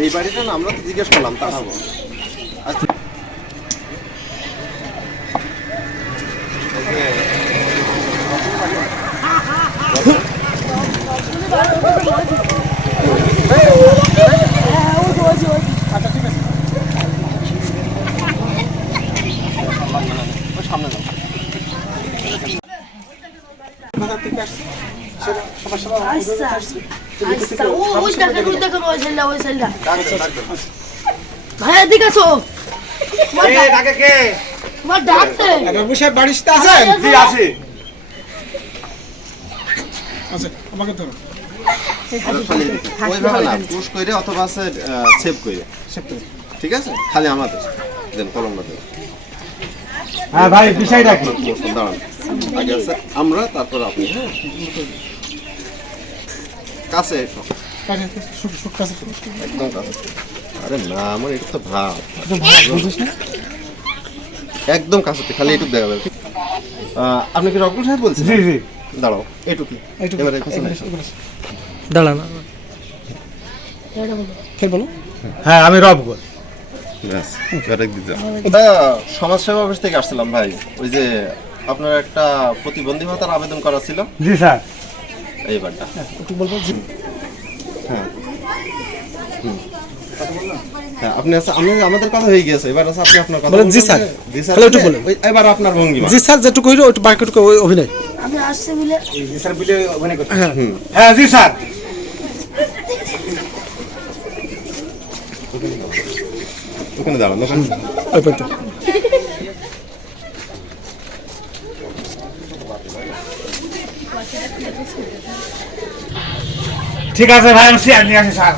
এই বাড়িটা না আমরা জিজ্ঞেস করলাম তাড়াবো আচ্ছা আচ্ছা ও সেভ ঠিক আছে খালি আমাদের দেন কলমটা হ্যাঁ ভাই, বিষয়টা কি? দাঁড়ান। আমরা, তারপর আপনি হ্যাঁ? কাছে এসো। একদম কাছে আরে না আমার এটা তো ভাব। একদম। কাছে খালি দেখা যাবে আপনি কি সাহেব বলছেন? জি জি। দাঁড়াও এটুকি। এবারে। কে বলো? হ্যাঁ আমি সমাজসেবা অফিস থেকে আসছিলাম ভাই। ওই যে আপনার একটা প্রতিবন্ধী ভাতার আবেদন করা ছিল। জি স্যার। এই বারটা। একটু বলব জি হ্যাঁ। হুম। হ্যাঁ আপনি আছে আমি আমাদের কথা হয়ে গেছে এবার আছে আপনি আপনার কথা বলেন, জি স্যার। জি স্যার তাহলে একটু বলেন। এবার আপনার ভঙ্গিমা। জি স্যার যেটুকু হইল ওইটু বাকিটুকু ওই অভিনয়। আমি আসছে বলে স্যার বিলে অভিনয় করতে। হ্যাঁ। জি স্যার। ওখানে দাঁড়ান ওখানে ওই পয়েন্টটা ঠিক আছে ভাই আমি চেয়ার নিয়ে আসি স্যার।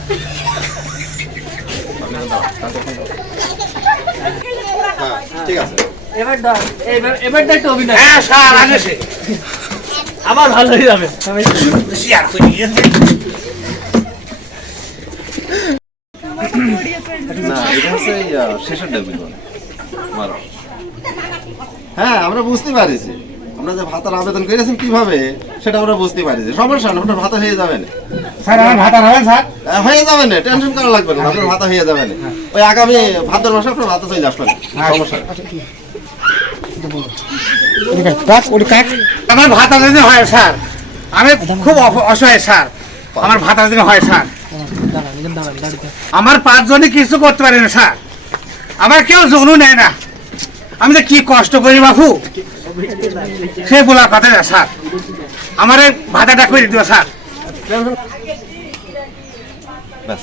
হ্যাঁ ঠিক আছে এবার দাও এবার এবারটা একটু অভিনয়। হ্যাঁ স্যার আগে আবার ভালো হয়ে যাবে। না এটা হচ্ছে শেষের ডেবিল হ্যাঁ আমরা বুঝতে পারিছি। আমরা যে ভাতার আবেদন করেছেন কীভাবে সেটা আমরা বুঝতে পারিছি সমস্যা না ওটা ভাতা হয়ে যাবে না। স্যার আমার ভাতা হবে স্যার? হয়ে যাবে না টেনশন করা লাগবে না আপনার ভাতা হয়ে যাবে না। ওই আগামী ভাদ্র মাসে আপনার ভাতা চলে আসবে সমস্যা ওটি কাক আমার ভাতা যদি হয় স্যার আমি খুব অস- অসহায় স্যার। আমার ভাতা যদি হয় স্যার। আমার পাঁচজনই কিছু করতে পারে না স্যার। আমার কেউ জনু নেয় না। আমি তো কি কষ্ট করি বাবু সে বলা কথা না স্যার। আমার ভাতাটা করে দিও স্যার। ব্যাস।